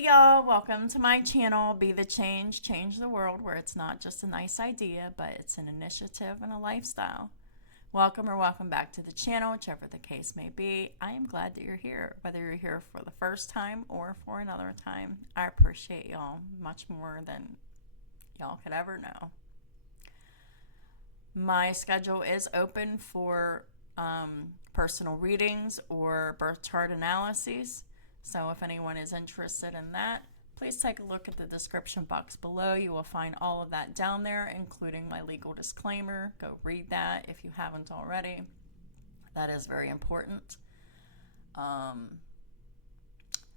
Hey y'all, welcome to my channel, Be the Change, Change the World, where it's not just a nice idea, but it's an initiative and a lifestyle. Welcome or welcome back to the channel, whichever the case may be. I am glad that you're here, whether you're here for the first time or for another time. I appreciate y'all much more than y'all could ever know. My schedule is open for personal readings or birth chart analyses. So if anyone is interested in that, please take a look at the description box below. You will find all of that down there, including my legal disclaimer. Go read that if you haven't already. That is very important. I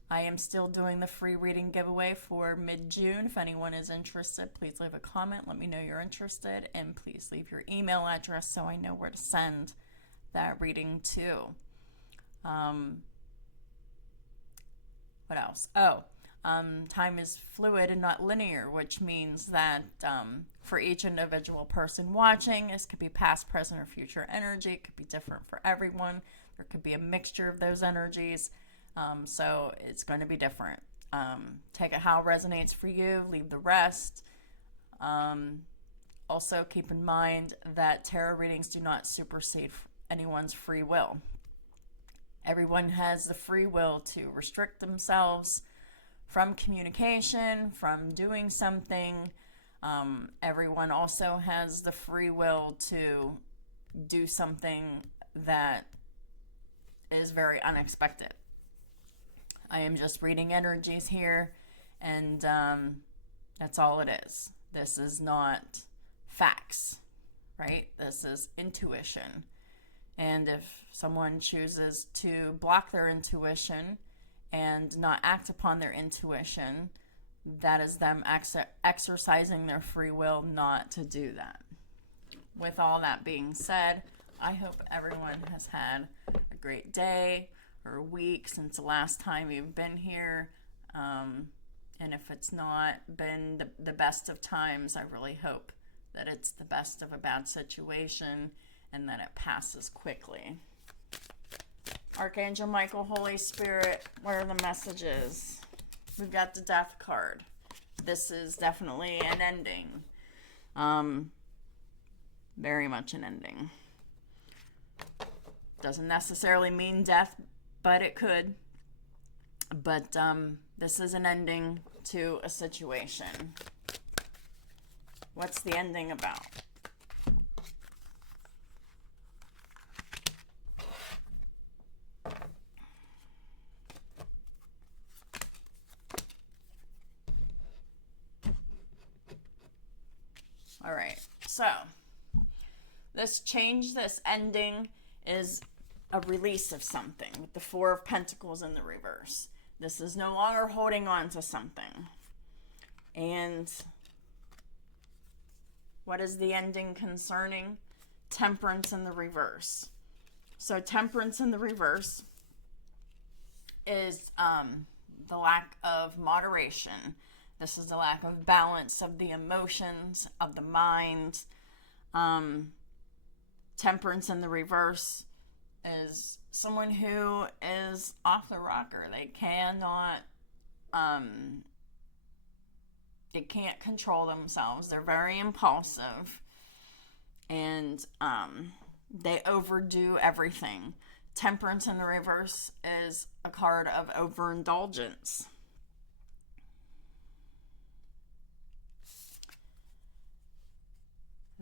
am still doing the free reading giveaway for mid-June. If anyone is interested, please leave a comment. Let me know you're interested, and please leave your email address so I know where to send that reading to. What else? Time is fluid and not linear, which means that for each individual person watching, this could be past, present, or future energy. It could be different for everyone. There could be a mixture of those energies. So it's going to be different. Take it how it resonates for you. Leave the rest. Also, keep in mind that tarot readings do not supersede anyone's free will. Everyone has the free will to restrict themselves from communication, from doing something. Everyone also has the free will to do something that is very unexpected. I am just reading energies here, and that's all it is. This is not facts, right? This is intuition. And if someone chooses to block their intuition and not act upon their intuition, that is them exercising their free will not to do that. With all that being said, I hope everyone has had a great day or week since the last time you've been here. And if it's not been the best of times, I really hope that it's the best of a bad situation and that it passes quickly. Archangel Michael, Holy Spirit, what are the messages? We've got the Death card. This is definitely an ending. Very much an ending. Doesn't necessarily mean death, but it could. But this is an ending to a situation. What's the ending about? All right, so this change, this ending is a release of something with the Four of Pentacles in the reverse. This is no longer holding on to something. And what is the ending concerning? Temperance in the reverse. So Temperance in the reverse is the lack of moderation. This is the lack of balance of the emotions, of the mind. Temperance in the reverse is someone who is off the rocker. They can't control themselves. They're very impulsive. And they overdo everything. Temperance in the reverse is a card of overindulgence.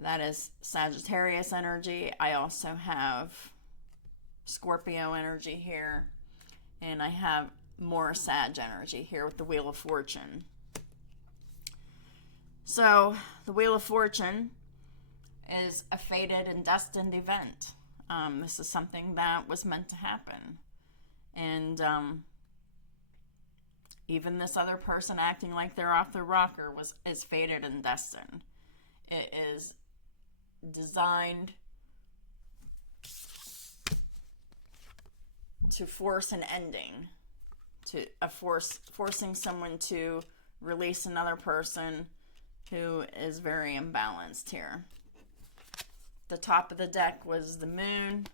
That is Sagittarius energy. I also have Scorpio energy here. And I have more Sag energy here with the Wheel of Fortune. So, the Wheel of Fortune is a fated and destined event. This is something that was meant to happen. And even this other person acting like they're off the rocker is fated and destined. It is designed to force an ending, to forcing someone to release another person who is very imbalanced here. The top of the deck was the Moon,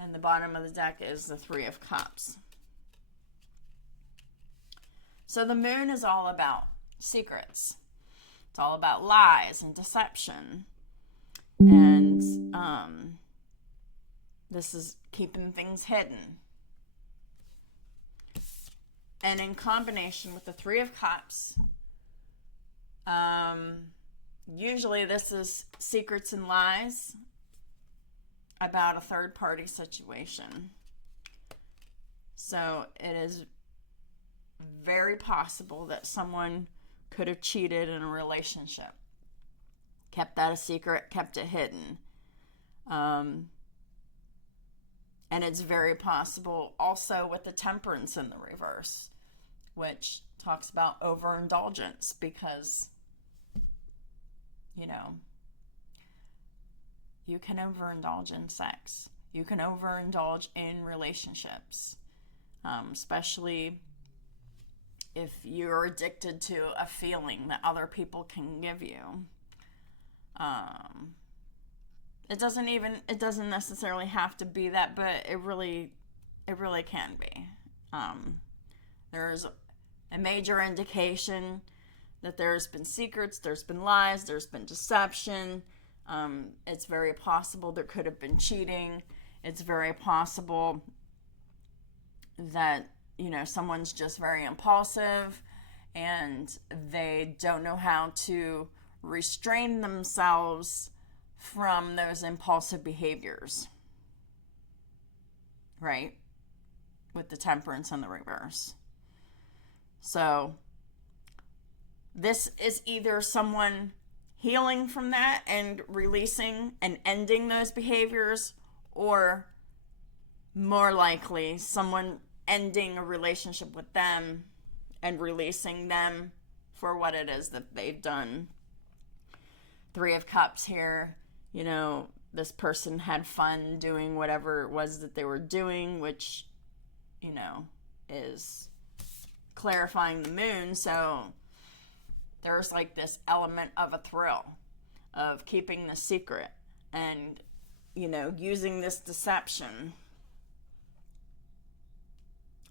and the bottom of the deck is the Three of Cups. So the moon is all about secrets. It's all about lies and deception. And this is keeping things hidden. And in combination with the Three of Cups, usually this is secrets and lies about a third-party situation. So it is very possible that someone could have cheated in a relationship, kept that a secret, kept it hidden. And it's very possible also with the Temperance in the reverse, which talks about overindulgence, because, you know, you can overindulge in sex. You can overindulge in relationships, especially if you're addicted to a feeling that other people can give you. It doesn't necessarily have to be that, but it really can be. There's a major indication that there's been secrets, there's been lies, there's been deception. It's very possible there could have been cheating. It's very possible that, you know, someone's just very impulsive and they don't know how to restrain themselves from those impulsive behaviors, right? With the Temperance in the reverse. So this is either someone healing from that and releasing and ending those behaviors, or more likely someone ending a relationship with them and releasing them for what it is that they've done. Three of Cups here, you know, this person had fun doing whatever it was that they were doing, which, you know, is clarifying the moon. So there's like this element of a thrill of keeping the secret and, you know, using this deception.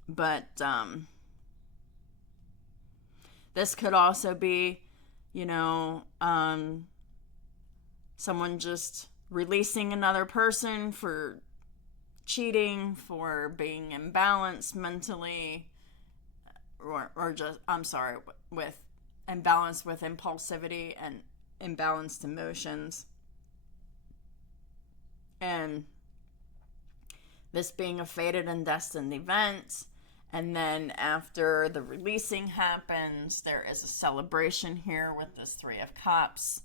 But this could also be, you know, someone just releasing another person for cheating, for being imbalanced mentally, or just, with imbalance with impulsivity and imbalanced emotions. And this being a fated and destined event. And then after the releasing happens, there is a celebration here with this Three of Cups.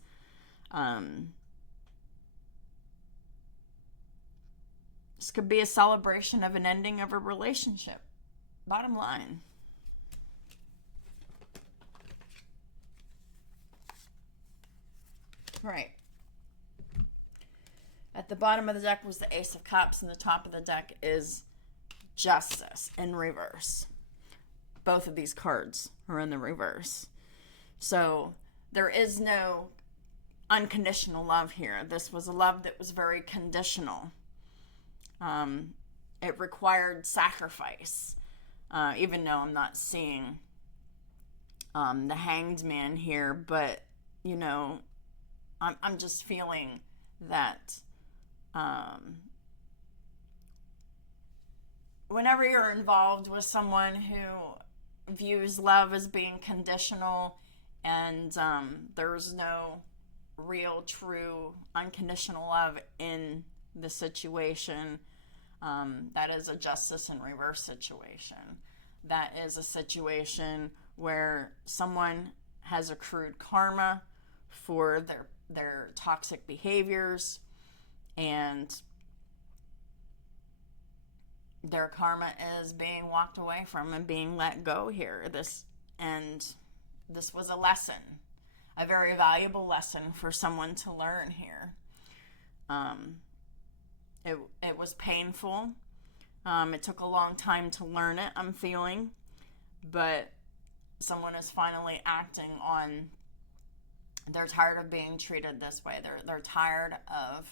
This could be a celebration of an ending of a relationship. Bottom line. Right. At the bottom of the deck was the Ace of Cups, and the top of the deck is Justice in reverse. Both of these cards are in the reverse. So there is no unconditional love here. This was a love that was very conditional. It required sacrifice. Even though I'm not seeing the Hanged Man here, but, you know, I'm just feeling that whenever you're involved with someone who views love as being conditional and there's no real, true, unconditional love in the situation, that is a Justice in reverse situation. That is a situation where someone has accrued karma for their toxic behaviors, and their karma is being walked away from and being let go here. This was a lesson, a very valuable lesson for someone to learn here. It was painful. It took a long time to learn it, I'm feeling, but someone is finally acting on. They're tired of being treated this way. They're tired of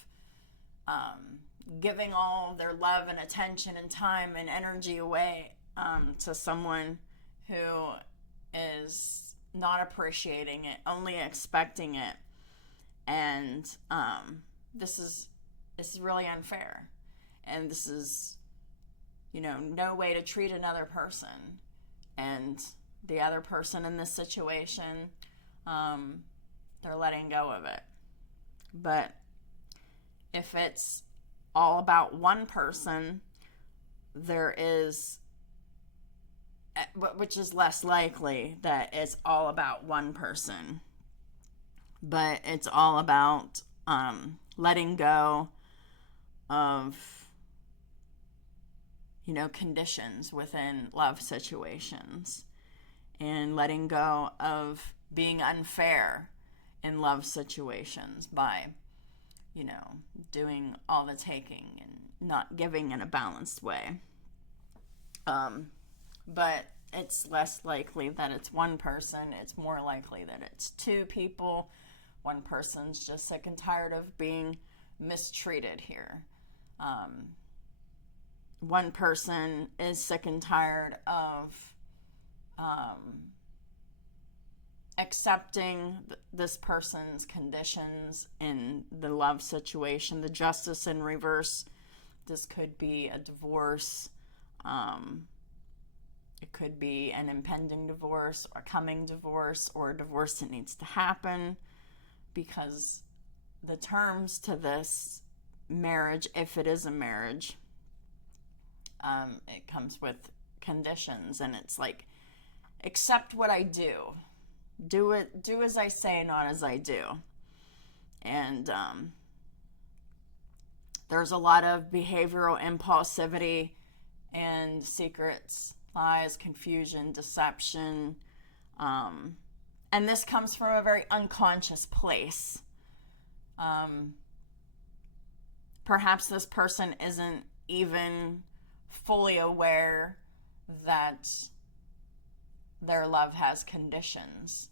giving all their love and attention and time and energy away to someone who is not appreciating it, only expecting it. And this is really unfair. And this is, no way to treat another person. And the other person in this situation, they're letting go of it. But if it's all about one person, there is, which is less likely that it's all about one person, but it's all about letting go of, conditions within love situations, and letting go of being unfair in love situations by, doing all the taking and not giving in a balanced way. But it's less likely that it's one person. It's more likely that it's two people. One person's just sick and tired of being mistreated here. One person is sick and tired of accepting this person's conditions in the love situation. The justice in reverse. This could be a divorce. It could be an impending divorce, or a coming divorce, or a divorce that needs to happen, because the terms to this marriage, if it is a marriage, it comes with conditions, and it's like, accept what I do. Do as I say, not as I do. And there's a lot of behavioral impulsivity and secrets, lies, confusion, deception. And this comes from a very unconscious place. Perhaps this person isn't even fully aware that their love has conditions.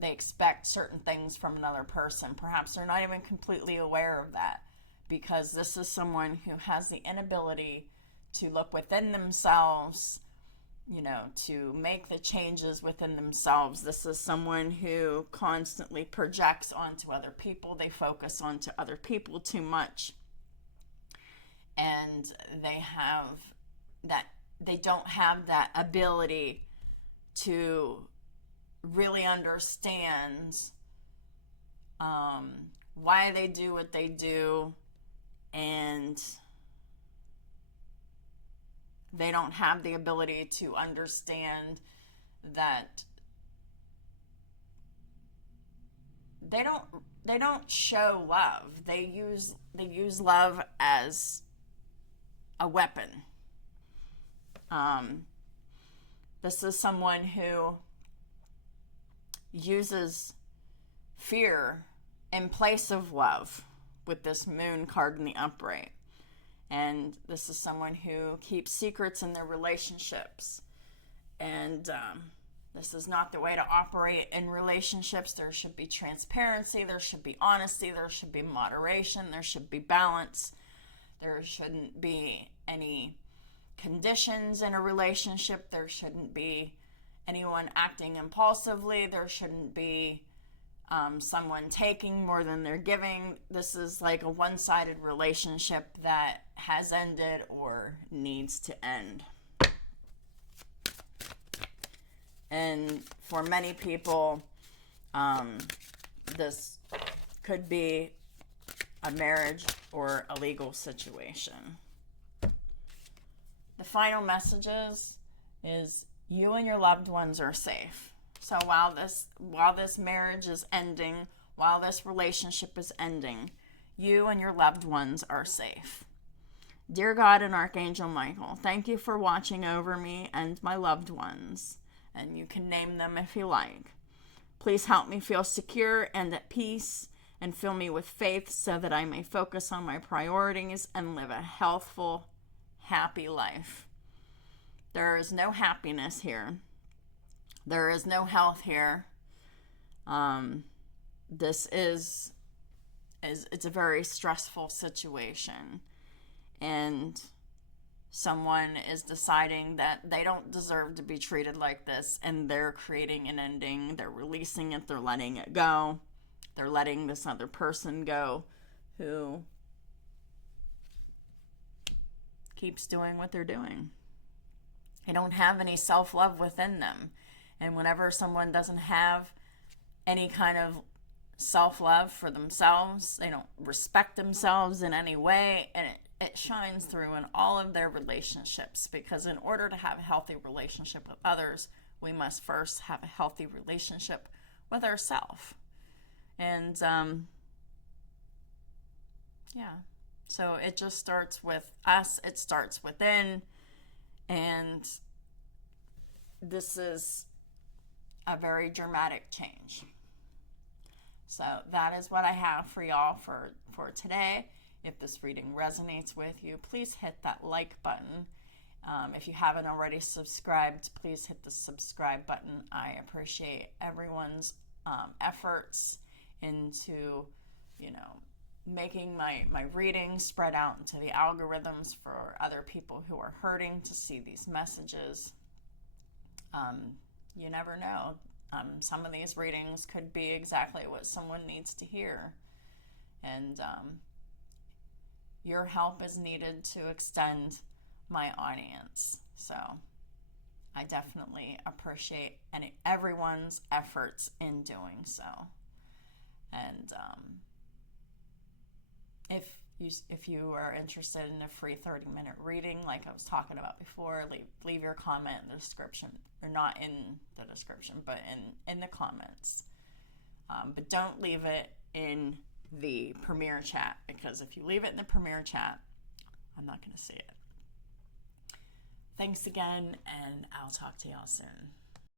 They expect certain things from another person. Perhaps they're not even completely aware of that, because this is someone who has the inability to look within themselves, to make the changes within themselves. This is someone who constantly projects onto other people. They focus onto other people too much. And they don't have that ability to really understand why they do what they do, and they don't have the ability to understand that they don't show love. They use love as a weapon. This is someone who uses fear in place of love with this moon card in the upright. And this is someone who keeps secrets in their relationships. And this is not the way to operate in relationships. There should be transparency. There should be honesty. There should be moderation. There should be balance. There shouldn't be any conditions in a relationship. There shouldn't be anyone acting impulsively. There shouldn't be someone taking more than they're giving. This is like a one-sided relationship that has ended or needs to end. And for many people, this could be a marriage or a legal situation. The final messages is you and your loved ones are safe. So while this marriage is ending, while this relationship is ending, you and your loved ones are safe. Dear God and Archangel Michael, thank you for watching over me and my loved ones. And you can name them if you like. Please help me feel secure and at peace, and fill me with faith so that I may focus on my priorities and live a healthful, happy life. There is no happiness here. There is no health here. This is it's a very stressful situation. And someone is deciding that they don't deserve to be treated like this, and they're creating an ending. They're releasing it. They're letting it go. They're letting this other person go who keeps doing what they're doing. They don't have any self-love within them. And whenever someone doesn't have any kind of self-love for themselves, they don't respect themselves in any way, and it shines through in all of their relationships, because in order to have a healthy relationship with others, we must first have a healthy relationship with ourselves. And so it just starts with us. It starts within, and this is a very dramatic change. So that is what I have for y'all for today. If this reading resonates with you, please hit that like button. If you haven't already subscribed, please hit the subscribe button. I appreciate everyone's efforts into, making my readings spread out into the algorithms for other people who are hurting to see these messages. You never know. Some of these readings could be exactly what someone needs to hear. And your help is needed to extend my audience. So I definitely appreciate everyone's efforts in doing so. And if you are interested in a free 30-minute reading, like I was talking about before, leave your comment in the description, or not in the description, but in the comments. But don't leave it in the premiere chat, because if you leave it in the premiere chat, I'm not going to see it. Thanks again, and I'll talk to y'all soon.